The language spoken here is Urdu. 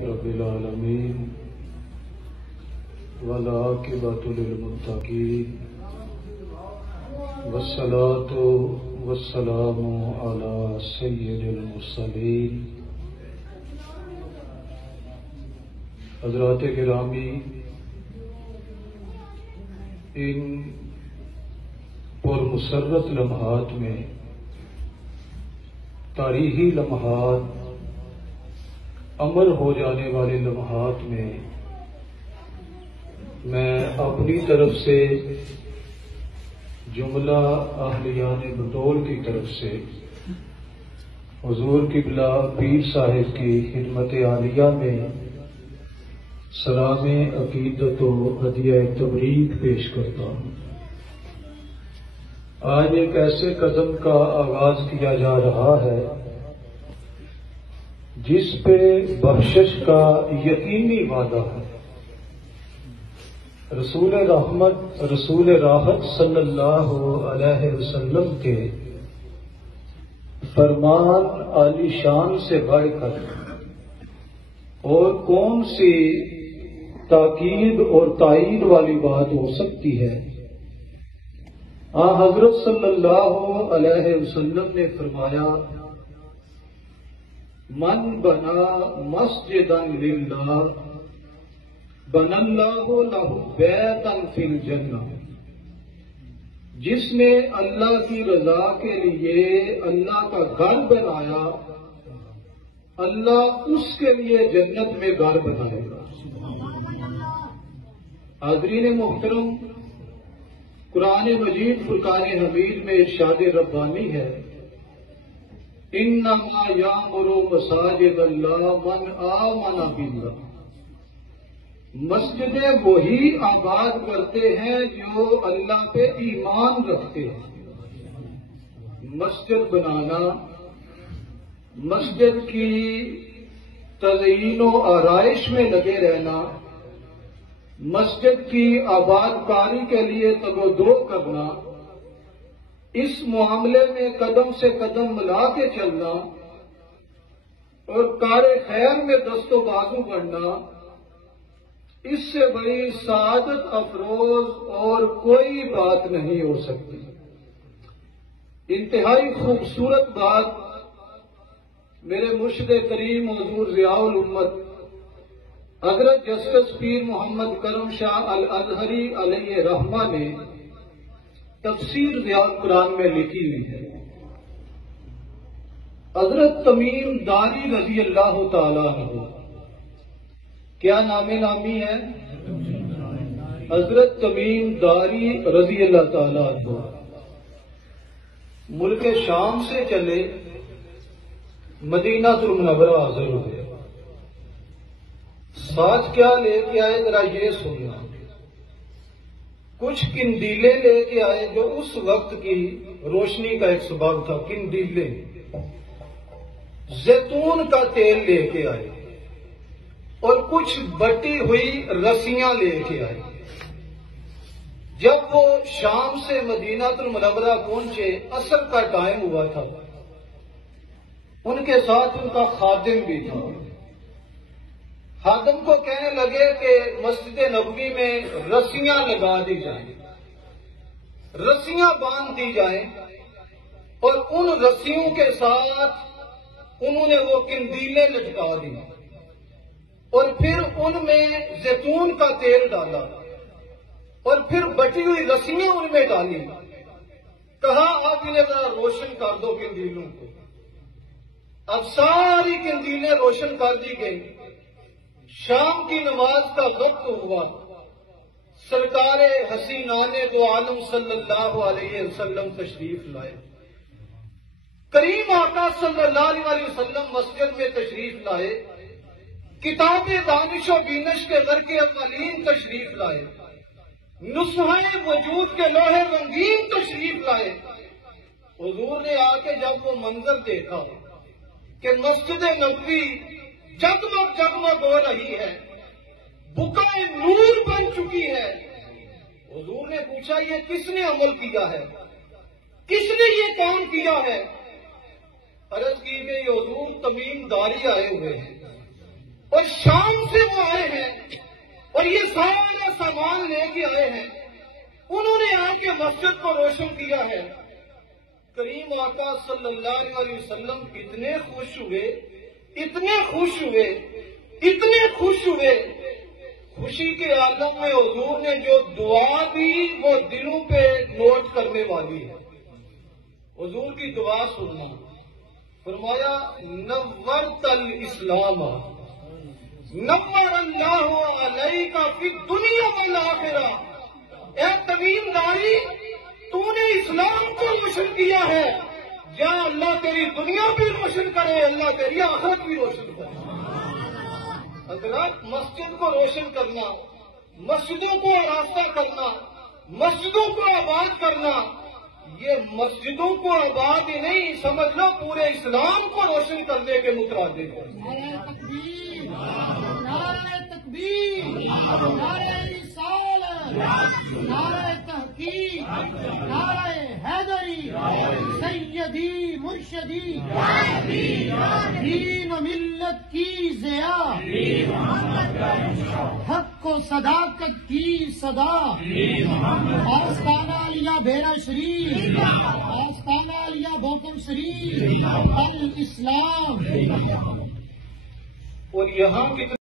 رب العالمين والعاقبۃ للمتقین والصلاة والسلام علی سید المرسلین۔ حضرات گرامی، ان پرمسرت لمحات میں، تاریخی لمحات، امر ہو جانے والے لمحات میں، میں اپنی طرف سے جملہ اہلیان بطول کی طرف سے حضور قبلہ پیر صاحب کی خدمت عالیہ میں سلام عقیدت و ہدیہ تبریک پیش کرتا ہوں۔ آج ایک ایسے قدم کا آغاز کیا جا رہا ہے جس پہ بخشش کا یقینی وعدہ ہے۔ رسول رحمت، رسول راحت صلی اللہ علیہ وسلم کے فرمان عالی شان سے بڑھ کر اور کون سی تاکید اور تائید والی بات ہو سکتی ہے؟ حضرت صلی اللہ علیہ وسلم نے فرمایا، من بنا مسجدا للہ بنا اللہ لہ بیتا فی الجنہ، جس نے اللہ کی رضا کے لیے اللہ کا گھر بنایا، اللہ اس کے لیے جنت میں گھر بنائے گا۔ حاضرین محترم، قرآن مجید فرقان حمید میں ارشاد ربانی ہے، انما یامر مساجد اللہ من آمن باللہ، مسجدیں وہی آباد کرتے ہیں جو اللہ پہ ایمان رکھتے ہیں۔ مسجد بنانا، مسجد کی تزئین و آرائش میں لگے رہنا، مسجد کی آباد کاری کے لیے تگ و دو کرنا، اس معاملے میں قدم سے قدم ملا کے چلنا اور کار خیر میں دست و بازو بڑھنا، اس سے بڑی سعادت افروز اور کوئی بات نہیں ہو سکتی۔ انتہائی خوبصورت بات میرے مرشد کریم حضور ضیاء الامت حضرت جسٹس پیر محمد کرم شاہ الازہری علیہ رحمہ نے تفسیر ضیاء القرآن میں لکھی ہوئی ہے۔ حضرت تمیم داری رضی اللہ تعالیٰ عنہ، کیا نام نامی ہے؟ حضرت تمیم داری رضی اللہ تعالیٰ عنہ ملک شام سے چلے، مدینہ المنورہ حاضر ہوئے۔ ساتھ کیا لے کے آئے ذرا یہ سننا۔ کچھ کندیلے لے کے آئے جو اس وقت کی روشنی کا ایک سبب تھا، کندیلے۔ زیتون کا تیل لے کے آئے اور کچھ بٹی ہوئی رسیاں لے کے آئے۔ جب وہ شام سے مدینہ المنورہ پہنچے، عصر کا ٹائم ہوا تھا، ان کے ساتھ ان کا خادم بھی تھا۔ خادم کو کہنے لگے کہ مسجد نبوی میں رسیاں لگا دی جائیں، رسیاں باندھ دی جائیں، اور ان رسیوں کے ساتھ انہوں نے وہ کندیلیں لٹکا دی اور پھر ان میں زیتون کا تیل ڈالا اور پھر بٹی ہوئی رسیاں ان میں ڈالی۔ کہا آپ انہیں ذرا روشن کر دو کندیلوں کو۔ اب ساری کندیلیں روشن کر دی گئی۔ شام کی نماز کا وقت ہوا، سرکار حسینان دو عالم صلی اللہ علیہ وسلم تشریف لائے۔ کریم آقا صلی اللہ علیہ وسلم مسجد میں تشریف لائے، کتاب دانش و بینش کے در کے اولین تشریف لائے، نسخہ وجود کے لوح رنگین تشریف لائے۔ حضور نے آ کے جب وہ منظر دیکھا کہ مسجد نبوی جگمگ جگمگ ہو رہی ہے، بقعہ نور بن چکی ہے، حضور نے پوچھا یہ کس نے عمل کیا ہے، کس نے یہ کام کیا ہے؟ عرض کی کہ یہ حضور تمیم داری آئے ہوئے ہیں اور شام اور یہ سارا سامان لے کے آئے ہیں. انہوں نے آ کے مسجد کو روشن کیا ہے. کریم آقا صلی اللہ علیہ وسلم اتنے خوش ہوئے، اتنے خوش ہوئے، اتنے خوش ہوئے. خوشی کے عالم میں حضور نے جو دعا دی وہ دلوں پہ نوٹ کرنے والی ہے. حضور کی دعا سننا. فرمایا نورت الاسلام نور اللہ علیک فی الدنیا والآخرہ. اے تمیم داری، تو نے اسلام کو روشن کیا ہے، یا اللہ تیری دنیا بھی روشن کرے، اللہ تیری آخرت بھی روشن کرے. حضرات، مسجد کو روشن کرنا، مسجدوں کو آراستہ کرنا، مسجدوں کو آباد کرنا، یہ مسجدوں کو آباد ہی نہیں، سمجھ لو پورے اسلام کو روشن کرنے کے مترادف ہے. نعرہ تکبیر، نعرہ تکبیر، نعرہ رسالت، نعرہ تحقیق، نعرہ حیدری، سیدی مرشدی، دین و ملت کی ضیاء، حق و صداقت کی صدا، آستانہ علیہ بیرا شریف، آستانہ علیہ بوکم شریف، الاسلام. اور یہاں کتنے